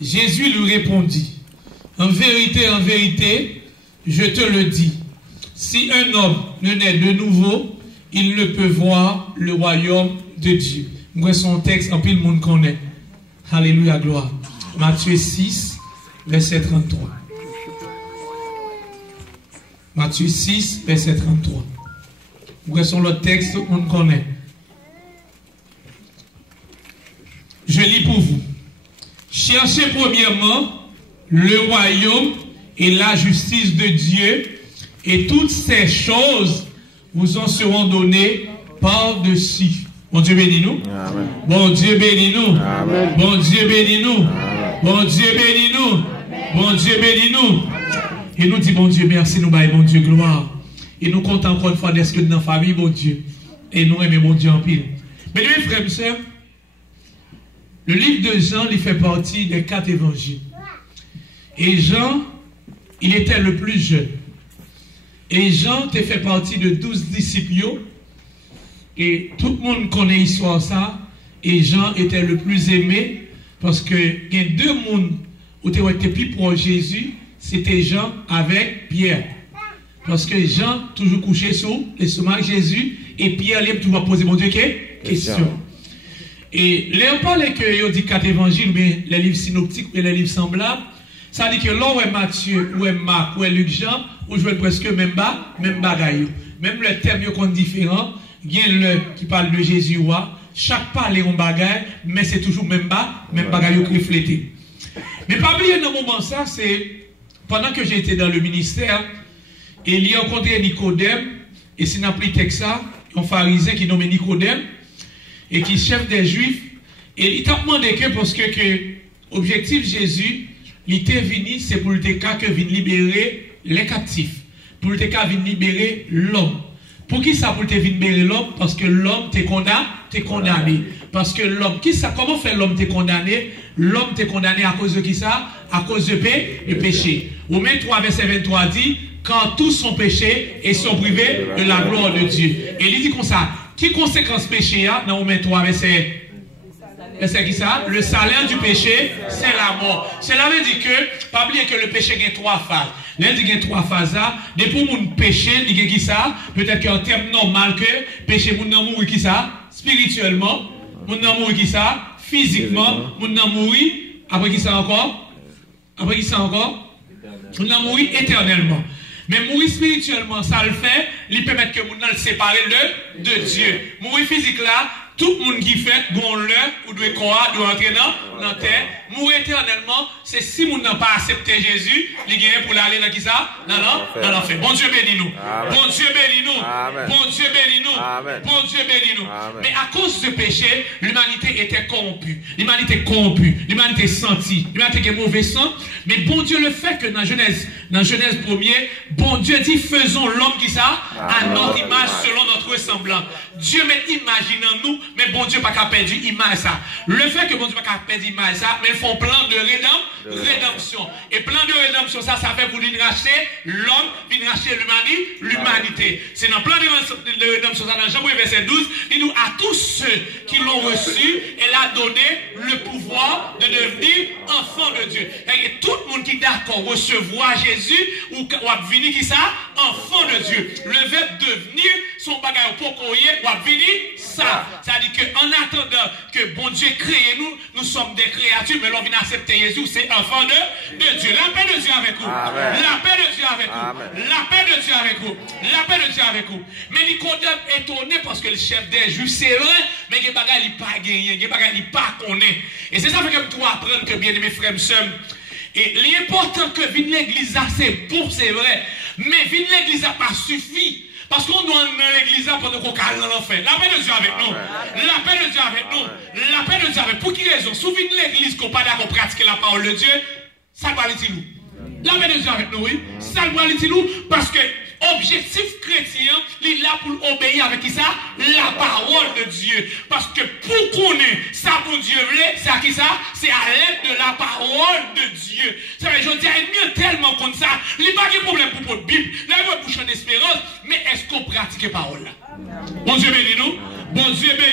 Jésus lui répondit, en vérité, je te le dis, si un homme ne naît de nouveau, il ne peut voir le royaume de Dieu. Moi, son texte, en pile, le monde connaît. Alléluia, gloire. Matthieu 6, verset 33. Matthieu 6, verset 33. Moi, son l'autre texte, on le connaît. Je lis pour vous. Cherchez premièrement le royaume et la justice de Dieu, et toutes ces choses vous en seront données par-dessus. Bon Dieu bénis nous. Amen. Bon Dieu bénis nous. Amen. Bon Dieu bénis nous. Amen. Bon Dieu bénis nous. Bon Dieu bénis nous. Et nous dit bon Dieu merci, nous baillons bon Dieu gloire. Et nous comptons encore une fois d'être dans la famille, bon Dieu. Et nous aimons bon Dieu en pile. Mais mes frères et sœurs, le livre de Jean, il fait partie des 4 évangiles. Et Jean, il était le plus jeune. Et Jean te fait partie de 12 disciples. Et tout le monde connaît l'histoire ça. Et Jean était le plus aimé. Parce que il y a 2 mondes où tu étais plus pour Jésus. C'était Jean avec Pierre. Parce que Jean, toujours couché sous l'estomac de Jésus. Et Pierre, il va poser, mon Dieu, question. Et là, on parle que on dit 4 évangiles, mais les livres synoptiques et les livres semblables. Ça dit que là où est Matthieu, où est Marc, où est Luc, Jean, où je vois presque même bagaille. Même le thème est différent. Il y a le qui parle de Jésus, chaque parle est un bagaille, mais c'est toujours même bagaille reflété. Mais pas oublier dans le moment ça, c'est pendant que j'étais dans le ministère, et il y a rencontré Nicodème, et c'est n'a pris ça, un pharisien qui nommé Nicodème, et qui est chef des Juifs, et il t'a demandé que, parce que objectif Jésus, il était venu, c'est pour le cas que vient libérer les captifs, pour le cas vient libérer l'homme. Pour qui ça pour te venir libérer l'homme? Parce que l'homme t'est condamné. Parce que l'homme, comment fait l'homme t'est condamné? L'homme t'est condamné à cause de qui ça? À cause de péché. Romains 3, verset 23 dit, quand tous sont péchés et sont privés de la gloire de Dieu. Et il dit comme ça, qui conséquence péché a dans Romains 3, verset qui ça? Le salaire du péché, c'est la mort. Cela veut dire que, pas oublier que le péché a 3 phases. Là, il y a 3 phases. Depuis mon péché, il y a qui ça? Peut-être qu'en termes normal que péché, mon n'a mourir qui ça? Spirituellement. Mon n'a mourir qui ça? Physiquement. Mon n'a mourir. Après qui ça encore? Après qui ça encore? Mon n'a mourir éternellement. Mais mourir spirituellement, ça le fait, il permet que mon n'a le séparer de Dieu. Mourir physique là, tout le monde qui fait, bon l'heure, ou doit croire, doit entrer dans la terre. Mourir éternellement, c'est si vous n'a pas accepté Jésus, il gagne pour aller dans qui ça? Dans l'enfer. Bon Dieu bénis nous. Bon Dieu bénis nous. Bon Dieu bénis nous. Bon Dieu bénis nous. Mais à cause du péché, l'humanité était corrompue. L'humanité corrompue. L'humanité sentie. L'humanité est mauvais sang. Mais bon Dieu le fait que dans Genèse 1er, bon Dieu dit faisons l'homme qui ça? À notre image selon notre ressemblant. Dieu met imagine en nous, mais bon Dieu pas qu'à perdre image ça. Le fait que bon Dieu pas qu'à perdre image ça, mais il faut un plan de rédemption. Et plan de rédemption, ça fait pour lui racheter l'homme, puis racheter l'humanité. C'est dans le plan de rédemption, ça dans Jean 1, verset 12, il nous à tous ceux qui l'ont reçu, elle a donné le pouvoir de devenir enfant de Dieu. Et tout le monde qui est d'accord recevoir Jésus, ou venir qui ça? Enfant de Dieu. Le verbe devenir, son bagage pour courir, ou venir ça. C'est-à-dire qu'en attendant que bon Dieu crée nous, nous sommes des créatures, mais l'on vient accepter Jésus, c'est enfant de Dieu. La paix de Dieu avec vous. Amen. La paix de Dieu avec vous. Amen. La paix de Dieu avec vous. La paix de Dieu avec vous. Mais Nicodème est étonné parce que le chef des Juifs, c'est vrai, mais il n'y a pas gagné, il n'y a pas connaît. Et c'est ça que je dois apprendre que bien mes frères et sœurs. Et l'important que vienne l'église, c'est pour, c'est vrai. Mais vienne l'église n'a pas suffi. Parce qu'on doit dans l'église pendant qu'on calme dans l'enfer. La paix de Dieu avec nous. La paix de Dieu avec nous. La paix de Dieu avec nous. Pour qui raison? Souvenez l'église qu'on pas d'accord pratiquer la parole de Dieu, ça va aller nous. La paix de Dieu avec nous, oui. Ça va aller nous parce que objectif chrétien, il est là pour obéir avec qui ça? La parole de Dieu. Parce que pour qu'on ait ça pour Dieu, c'est à qui ça? C'est à l'aide de la parole de Dieu. Ça veut dire, je dis, il est tellement comme ça. Il n'y a pas de problème pour votre Bible. Là, il y a un d'espérance. Mais est-ce qu'on pratique la parole là? Bon Dieu bénis nous. Bon Dieu bénis